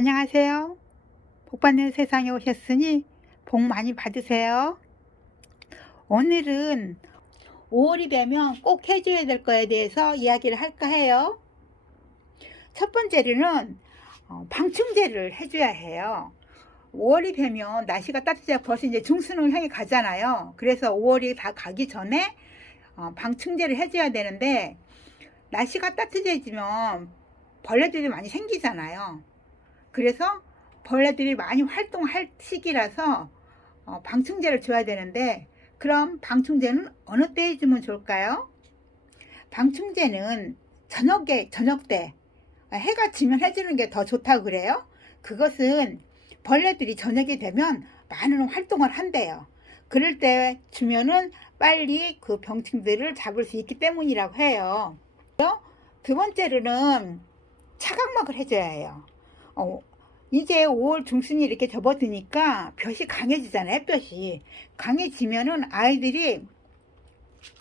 안녕하세요. 복 받는 세상에 오셨으니 복 많이 받으세요. 오늘은 5월이 되면 꼭 해줘야 될 거에 대해서 이야기를 할까 해요. 첫 번째로는 방충제를 해줘야 해요. 5월이 되면 날씨가 따뜻해져 벌써 이제 중순을 향해 가잖아요. 그래서 5월이 다 가기 전에 방충제를 해줘야 되는데, 날씨가 따뜻해지면 벌레들이 많이 생기잖아요. 그래서 벌레들이 많이 활동할 시기라서 방충제를 줘야 되는데, 그럼 방충제는 어느 때 해주면 좋을까요? 방충제는 저녁 때 해가 지면 해주는 게 더 좋다고 그래요. 그것은 벌레들이 저녁이 되면 많은 활동을 한대요. 그럴 때 주면은 빨리 그 병충들을 잡을 수 있기 때문이라고 해요. 두 번째로는 차각막을 해줘야 해요. 이제 5월 중순이 이렇게 접어드니까 볕이 강해지잖아요. 햇볕이 강해지면은 아이들이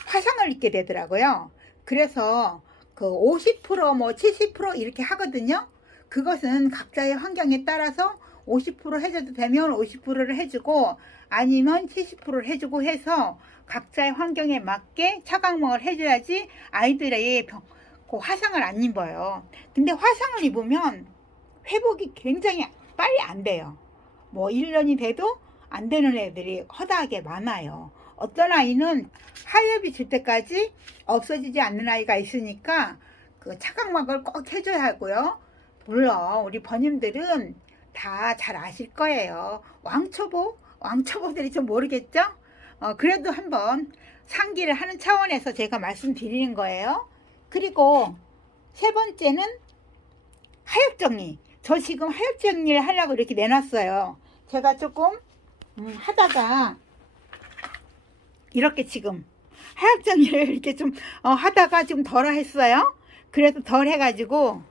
화상을 입게 되더라고요. 그래서 그 50%뭐 70% 이렇게 하거든요. 그것은 각자의 환경에 따라서 50% 해줘도 되면 50%를 해주고, 아니면 70%를 해주고 해서 각자의 환경에 맞게 차각막을 해줘야지 아이들의 그 화상을 안 입어요. 근데 화상을 입으면 회복이 굉장히 빨리 안 돼요. 뭐 1년이 돼도 안 되는 애들이 허다하게 많아요. 어떤 아이는 하엽이 질 때까지 없어지지 않는 아이가 있으니까 그 차각막을 꼭 해줘야 하고요. 물론 우리 번님들은 다 잘 아실 거예요. 왕초보들이 좀 모르겠죠? 그래도 한번 상기를 하는 차원에서 제가 말씀드리는 거예요. 그리고 세 번째는 하엽 정리. 저 지금 하엽 정리를 하려고 이렇게 내놨어요. 제가 조금 하다가 이렇게 지금 하엽 정리를 이렇게 좀 하다가 좀 덜어 했어요. 그래서 덜 해가지고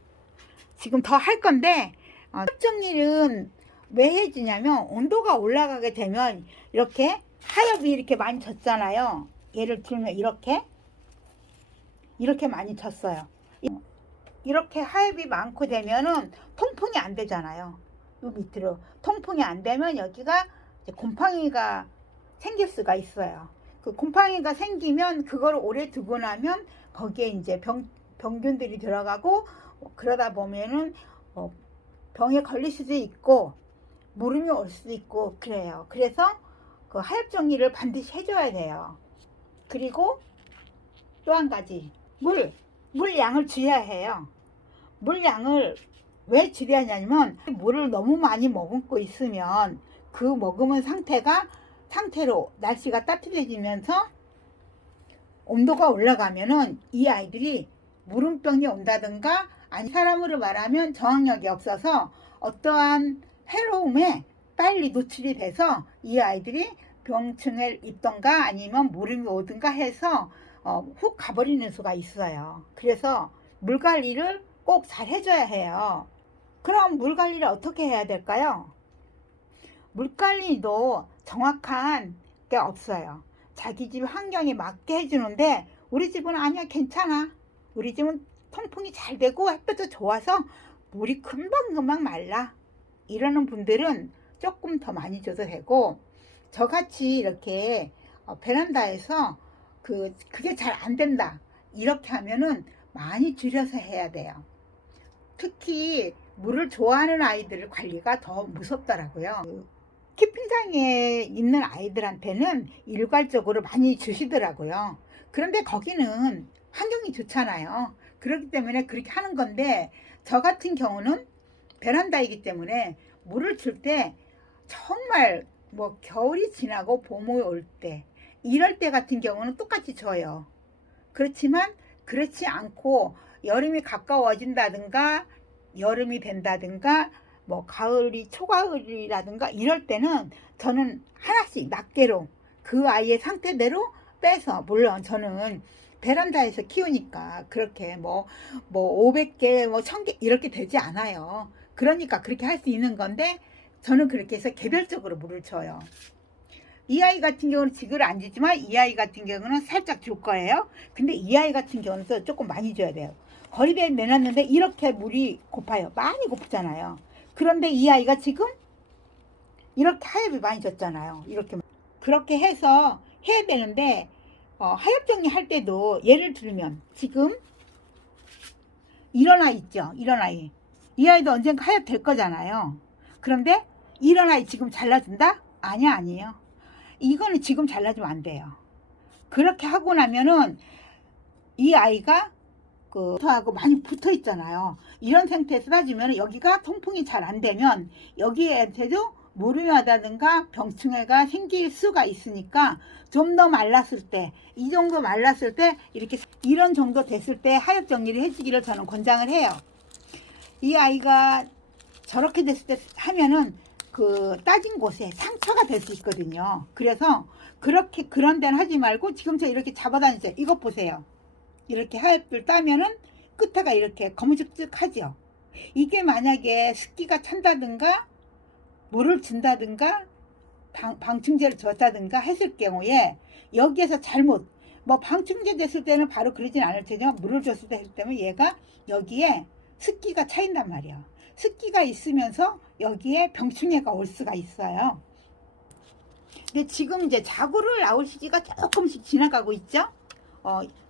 지금 더 할 건데, 하엽 정리는 왜 해주냐면, 온도가 올라가게 되면 이렇게 하엽이 이렇게 많이 졌잖아요. 예를 들면 이렇게 많이 졌어요. 이렇게 하엽이 많고 되면은 통풍이 안 되잖아요. 요 밑으로 통풍이 안 되면 여기가 이제 곰팡이가 생길 수가 있어요. 그 곰팡이가 생기면 그걸 오래 두고 나면 거기에 이제 병균들이 들어가고, 그러다 보면은 병에 걸릴 수도 있고 무름이 올 수도 있고 그래요. 그래서 그 하엽 정리를 반드시 해줘야 돼요. 그리고 또 한 가지, 물 양을 줄여야 해요. 물량을 왜 줄여야냐면, 물을 너무 많이 머금고 있으면 그 머금은 상태로 날씨가 따뜻해지면서 온도가 올라가면은 이 아이들이 무름병이 온다든가, 아니 사람으로 말하면 저항력이 없어서 어떠한 해로움에 빨리 노출이 돼서 이 아이들이 병충해를 입던가 아니면 무름이 오든가 해서 훅 가버리는 수가 있어요. 그래서 물 관리를 꼭 잘 해줘야 해요. 그럼 물 관리를 어떻게 해야 될까요? 물 관리도 정확한 게 없어요. 자기 집 환경에 맞게 해주는데, 우리 집은 아니야, 괜찮아. 우리 집은 통풍이 잘 되고 햇볕도 좋아서 물이 금방금방 말라. 이러는 분들은 조금 더 많이 줘도 되고, 저같이 이렇게 베란다에서 그게 잘 안 된다, 이렇게 하면은 많이 줄여서 해야 돼요. 특히 물을 좋아하는 아이들 관리가 더 무섭더라고요. 키핑장에 있는 아이들한테는 일괄적으로 많이 주시더라고요. 그런데 거기는 환경이 좋잖아요. 그렇기 때문에 그렇게 하는 건데, 저 같은 경우는 베란다이기 때문에 물을 줄 때 정말 뭐 겨울이 지나고 봄이 올 때, 이럴 때 같은 경우는 똑같이 줘요. 그렇지만 그렇지 않고 여름이 가까워진다든가 여름이 된다든가 뭐 가을이 초가을이라든가 이럴 때는 저는 하나씩 낱개로 그 아이의 상태대로 빼서, 물론 저는 베란다에서 키우니까 그렇게 뭐 500개 뭐 1000개 이렇게 되지 않아요. 그러니까 그렇게 할 수 있는 건데, 저는 그렇게 해서 개별적으로 물을 줘요. 이 아이 같은 경우는 지글 안 주지만 이 아이 같은 경우는 살짝 줄 거예요. 근데 이 아이 같은 경우는 조금 많이 줘야 돼요. 거리배에 내놨는데 이렇게 물이 고파요. 많이 고프잖아요. 그런데 이 아이가 지금 이렇게 하엽이 많이 졌잖아요. 이렇게 그렇게 해서 해야 되는데 하엽 정리할 때도 예를 들면 지금 이런 아이 있죠. 이런 아이. 이 아이도 언젠가 하엽 될 거잖아요. 그런데 이런 아이 지금 잘라준다? 아니에요. 이거는 지금 잘라주면 안 돼요. 그렇게 하고 나면은 이 아이가 하고 많이 붙어 있잖아요. 이런 상태에서 따지면 여기가 통풍이 잘 안 되면 여기에도 무름하다든가 병충해가 생길 수가 있으니까 좀 더 말랐을 때, 이 정도 말랐을 때 이렇게 이런 정도 됐을 때 하엽 정리를 해주기를 저는 권장을 해요. 이 아이가 저렇게 됐을 때 하면은 따진 곳에 상처가 될 수 있거든요. 그래서 그런 데는 하지 말고 지금처럼 이렇게 잡아다니세요. 이것 보세요. 이렇게 하엽을 따면은 끝에가 이렇게 거무죽죽하죠. 이게 만약에 습기가 찬다든가 물을 준다든가 방충제를 줬다든가 했을 경우에 여기에서 잘못 방충제 됐을 때는 바로 그러진 않을 테죠. 물을 줬을 때 했을 때면 얘가 여기에 습기가 차인단 말이에요. 습기가 있으면서 여기에 병충해가 올 수가 있어요. 근데 지금 이제 자구를 나올 시기가 조금씩 지나가고 있죠.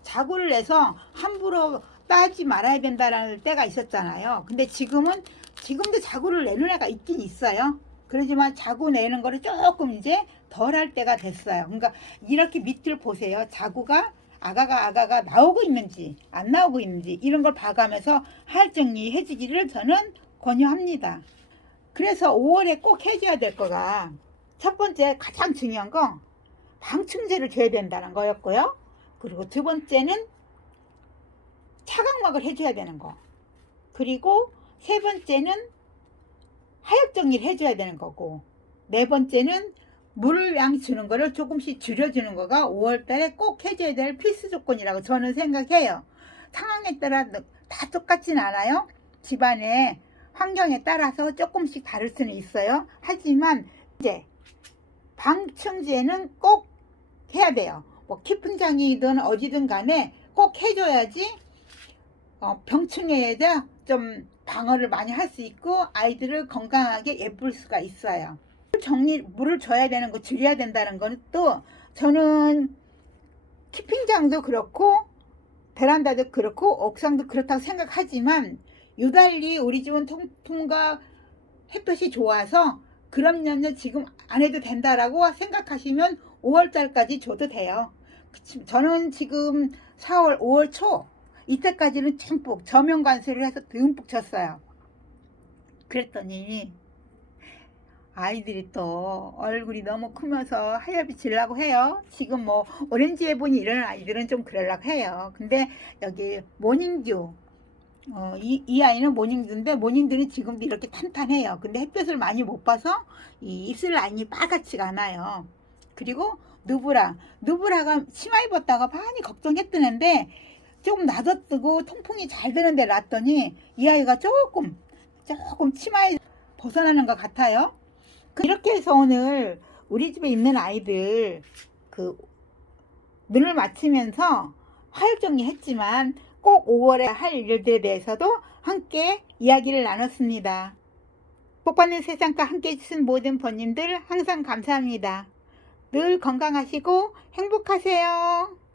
자구를 내서 함부로 따지 말아야 된다라는 때가 있었잖아요. 근데 지금도 자구를 내는 애가 있긴 있어요. 그러지만 자구 내는 거를 조금 이제 덜 할 때가 됐어요. 그러니까 이렇게 밑을 보세요. 자구가 아가가 나오고 있는지 안 나오고 있는지 이런 걸 봐가면서 하엽 정리 해주기를 저는 권유합니다. 그래서 5월에 꼭 해줘야 될 거가 첫 번째 가장 중요한 거 방충제를 줘야 된다는 거였고요. 그리고 두 번째는 차각막을 해줘야 되는 거. 그리고 세 번째는 하엽 정리를 해줘야 되는 거고, 네 번째는 물양 주는 거를 조금씩 줄여주는 거가 5월달에 꼭 해줘야 될 필수 조건이라고 저는 생각해요. 상황에 따라 다 똑같진 않아요. 집안의 환경에 따라서 조금씩 다를 수는 있어요. 하지만 이제 방충제는 꼭 해야 돼요. 깊은 장이든 어디든 간에 꼭 해줘야지 병충해에 좀 방어를 많이 할 수 있고 아이들을 건강하게 예쁠 수가 있어요. 물을 줘야 되는 거 줄여야 된다는 거는 또 저는 키핑장도 그렇고 베란다도 그렇고 옥상도 그렇다고 생각하지만 유달리 우리 집은 통풍과 햇볕이 좋아서 그럼요 지금 안 해도 된다라고 생각하시면 5월달까지 줘도 돼요. 저는 지금 4월 5월 초 이때까지는 듬뿍 저면 관수를 해서 듬뿍 줬어요. 그랬더니 아이들이 또 얼굴이 너무 크면서 하엽이 질라고 해요. 지금 오렌지 해보니 이런 아이들은 좀 그러려고 해요. 근데 여기 모닝듀 이 아이는 모닝듀인데 모닝듀는 지금도 이렇게 탄탄해요. 근데 햇볕을 많이 못 봐서 이 입술 라인이 빨갛지가 않아요. 그리고 누브라가 치마 입었다가 많이 걱정했던 애인데 조금 놔뒀고 통풍이 잘 되는데 놨더니 이 아이가 조금 치마에 벗어나는 것 같아요. 이렇게 해서 오늘 우리 집에 있는 아이들 눈을 맞추면서 하엽 정리했지만 꼭 5월에 할 일들에 대해서도 함께 이야기를 나눴습니다. 복받는 세상과 함께 해주신 모든 번님들 항상 감사합니다. 늘 건강하시고 행복하세요.